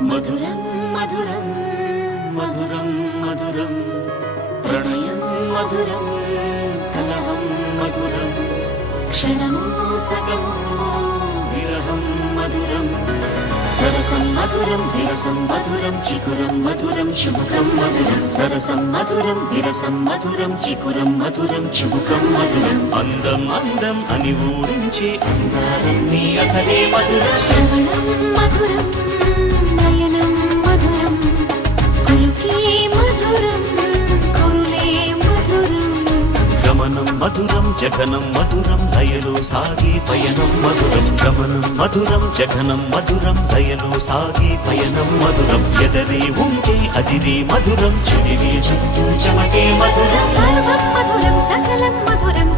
మధురం మధురం మధురం మధురం ప్రణయం మధురం కలహం మధురం క్షణము సగము విరహం మధురం సరసం మధురం విరసం మధురం చికురం మధురం చుబుకం మధురం సరసం మధురం విరసం మధురం చికురం మధురం చుబుకం మధురం అందం అందం అని ఊరించే అందాలన్నీ అసలే మధురం శ్రవణం మధురం నయనం మధురం కులుకే మధురం కురులే మధురం గమనం మధురం జగనం మధురం లయలో సాగే పయనం మధురం గమనం మధురం జగనం మధురం లయలో సాగే పయనం మధురం ఎదరే ఉంటే అదిరే మధురం చెదిరే చుట్టూ చెమటే మధురం సర్వం మధురం సకలం మధురం